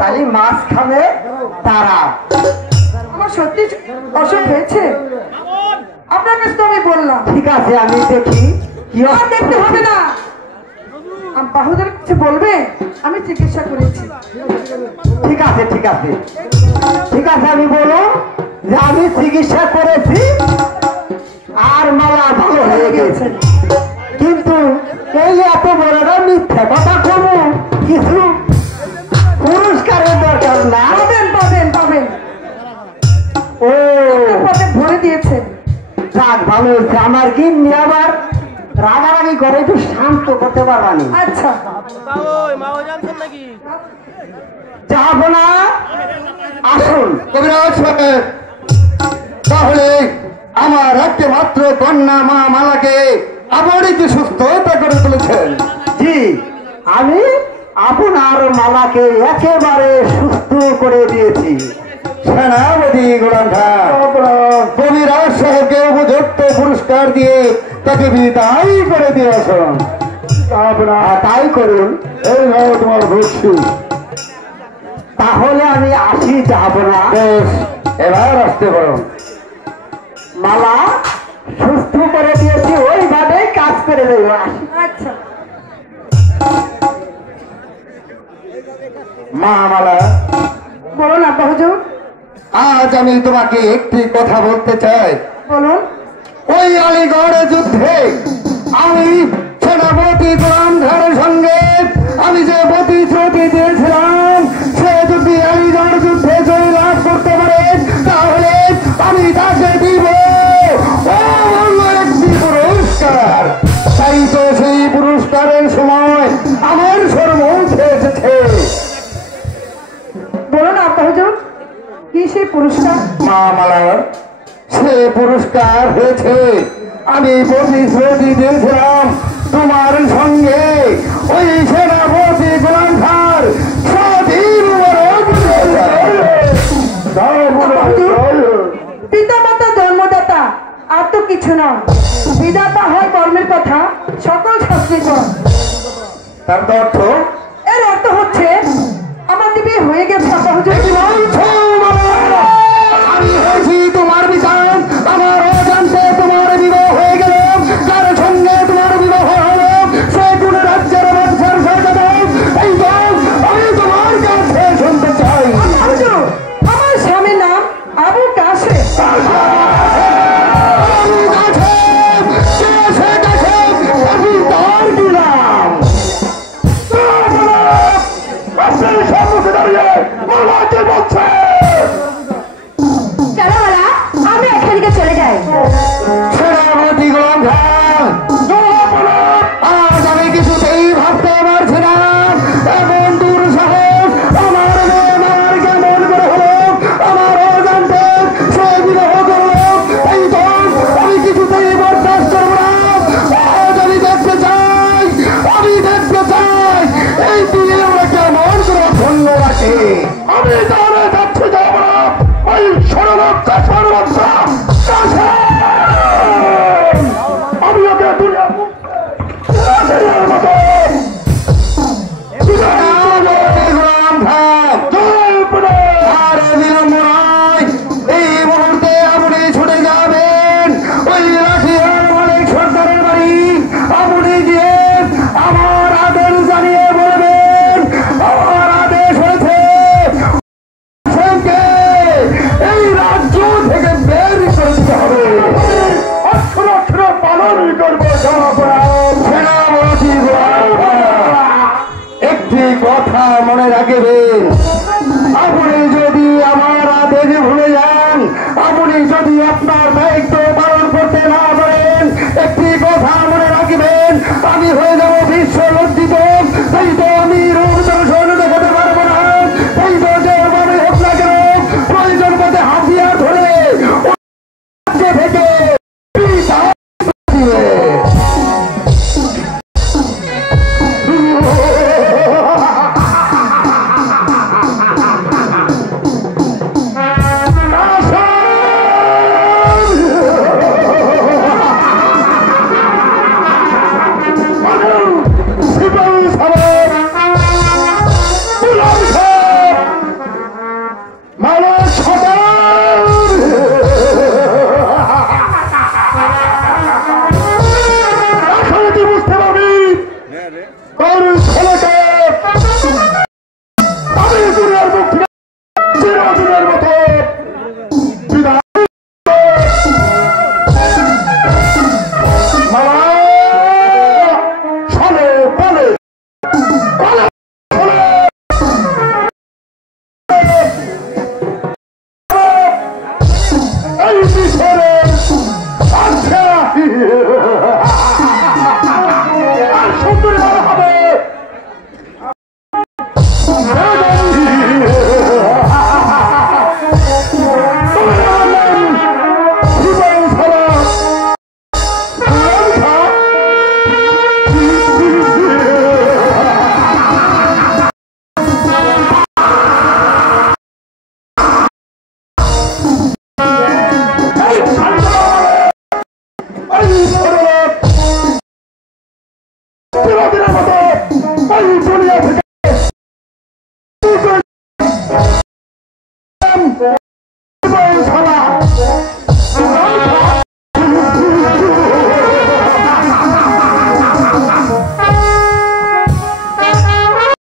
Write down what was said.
তাই মাছ খাবে তারা। আমার সত্যি অসুখ হয়েছে, আপনার কাছে তো আমি বললাম। ঠিক আছে, আমি দেখি কি আর দেখতে হবে না, বাহুদের কাছে বলবে আমি চিকিৎসা করেছি। ঠিক আছে ঠিক আছে ঠিক আছে, আমি বলো যে আমি চিকিৎসা করেছি আর মালা ভালো হয়ে গেছে। কিন্তু এই এত বড়টা মিথ্যা কথা কমু, কিছু পুরস্কারের দরকার না। পাবেন পাবেন পাবেন, ও পথে ভরে দিয়েছেন। যাক ভালো হয়েছে, আমার গিন্নি আবার রাগারাগি করে একটু শান্ত করতে পারবানি। আচ্ছা যাবো না, আসুন। কবিরাজ সাহেব, তাহলে আমার একটা মাত্র কন্যা মা মালাকে আপনি কি সুস্থতা করে তুলেছেন? জি, আমি আপনার মালাকে একেবারে সুস্থ করে দিয়েছি। সেনাপতি গোলাম খান কবিরাজ সাহেবকে উপযুক্ত পুরস্কার দিয়ে তাকে বিদায় করে দিয়ে আসুন। তাই করুন। এই নাও তোমার ভক্তি। তাহলে আমি আসি, যাব না। বেশ, এবার আসতে পারো। মালা সুস্থ করে দিয়েছি, ওইভাবে কাজ করে দেবো। আসি। আচ্ছা মা মালা, বলুন আব্বা হুজুর। আজ আমি তোমাকে একটি কথা বলতে চাই। বলুন। ওই আলিগড় যুদ্ধে আমি সেনাপতি গোলাম খানের সঙ্গে আমি যে প্রতিশ্রুতি দিয়েছিলাম, সে যদি আলিগড় যুদ্ধে জয় লাভ করতে পারে তাহলে আমি তাকে দিব একটি পুরস্কার। তাই তো সেই পুরস্কারের সময় আমার সর্বমুখে এসেছে। বলুন আব্বা হুজুর, কি সেই পুরস্কার? মা মালার সে পুরস্কার হয়েছে, আমি প্রতিশ্রুতি দিয়েছিলাম তোমার সঙ্গে ওই সেনাপতি গোলাম খান স্বাধীন পিতা মাতা জন্মদাতা আর তো কিছু নয়, বিধাতা হয় কর্মের কথা সকল শাস্ত্রীকর। তার অর্থ এর অর্থ হচ্ছে আমার যে বিয়ে হয়ে গেছে আব্বা হুজুর। আমি হয়েছি তোমার বিধান, আমার অজান্তে তোমার বিবাহ হয়ে গেল। কার সঙ্গে তোমার বিবাহ হলো সে কোন রাজ্যের বাদশার সরকার, এই দল আমি তোমার কাছে শুনতে চাই। আব্বা হুজুর, আমার স্বামীর নাম আবু কাশেম। আমি এখান থেকে চলে যাই। সেনাপতি গোলাম খান, আজ আমি কিছুতেই ভাবতে পারছি না এমন দুঃসাহস আমার মেয়ের কেমন করে হলো। আমার অজান্তে সে বিবাহ করলো, এই দল আমি কিছুতেই বরদাস্ত করবো না। আজ আমি দেখতে চাই, আমি দেখতে চাই এই দিনে আমরা কেমন করে ধন্য রাখে। আমি তাহলে যাচ্ছি, যাবো না ওই সরলক্ষা সর্বস্বা আমি ওকে দুনিয়া এই মুহূর্তে আপনি ছুটে যাবেন ওই রাঠিয়ার মালিক সরকারের বাড়ি। আপনি গিয়ে আমার আদেশ জানিয়ে বলবেন আমার আদেশ হয়েছে এই রাজ্য থেকে বের করে দিতে হবে। অক্ষর অক্ষর পালন করবো। একটি কথা মনে রাখবেন, আপনি যদি আমার আদেশ ভুলে যান, আপনি যদি আপনার দায়িত্ব পালন করতে না পারেন, একটি কথা মনে রাখবেন, আমি হয়ে যাবো বিশ্ব লজ্জিত। সেই তো আমি রূপ দর্শন দেখাতে পারবো না। সেই তো যে মানে হোক না কেন প্রয়োজন পথে হাতিয়ার ধরে থেকে সবাই